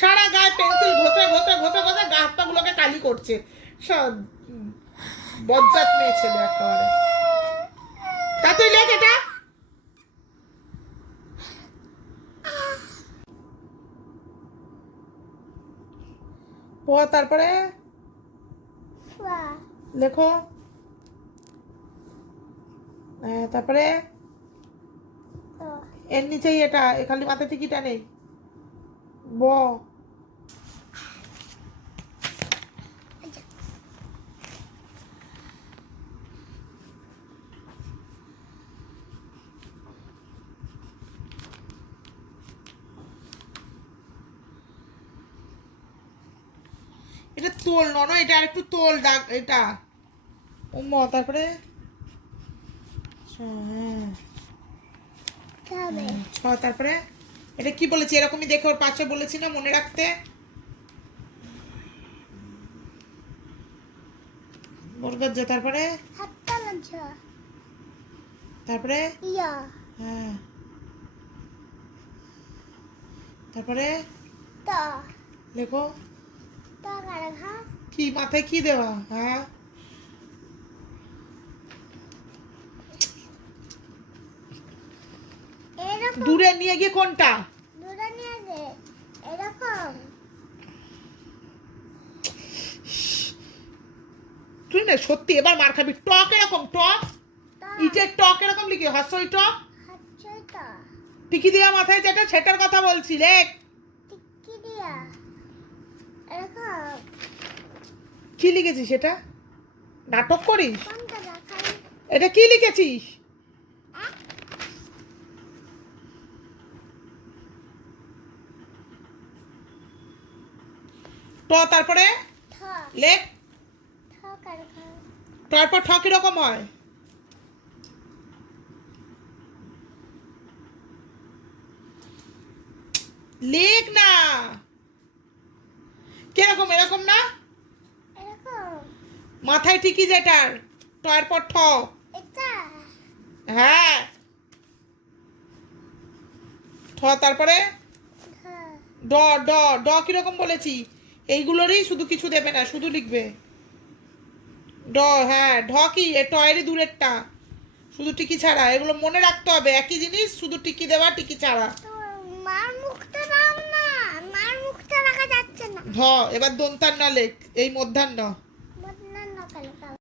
সারা গায়ে পেন্সিল ঘষে ঘষে ঘষে ঘষে গা হাত পাগুলোকে কালি করছে। বজ্জাত মেয়ে ছেলে একেবারে। তা তুই লেখ এটা। তারপরে? লেখো। হ্যাঁ, তারপরে? এর নিচেই এটা খালি মাথা টিকিটা নেই। ব। এটা তোল নন এটা আর একটু তোল দাগ এটা। ও ম তারপরে? ছ, হ্যাঁ। তারপরে? এটা কি বলেছি? এরকমই দেখে ওর পাশে বলেছি না মনে রাখতে? বরগজ্জা তারপরে? তারপরে? হ্যাঁ। তারপরে? লেখো। কি মাথায় কি দেওয়া? হ্যাঁ। দূরে নিয়ে গিয়ে কোনটা এরকম তুই না সত্যি এবার মার খাবি। টক এরকম টক। ইটের টক এরকম লিখি হর্ষই টক। টিকি। দেওয়া মাথায় যেটা সেটার কথা বলছি দিয়া। এরকম। কি লিখেছিস সেটা? নাটক করিস? এটা কি লিখেছিস? ট তারপরে? লেখ। তারপর ঠ কীরকম হয়। লেখ না। কীরকম এরকম না? মাথায় ঠিকই যেটার টয়ের পর ঠ। হ্যাঁ। ঠ তারপরে? ড ড ড কীরকম বলেছি? এইগুলোরই শুধু কিছু দেবে না শুধু লিখবে। ড হ্যাঁ ঢ কি? এ টয়েরই দূরেরটা। শুধু টিকি ছাড়া। এগুলো মনে রাখতে হবে একই জিনিস শুধু টিকি দেওয়া টিকি ছাড়া। ধ মার দন্তার না। এবার লেখ এই মধ্যাহ্ন।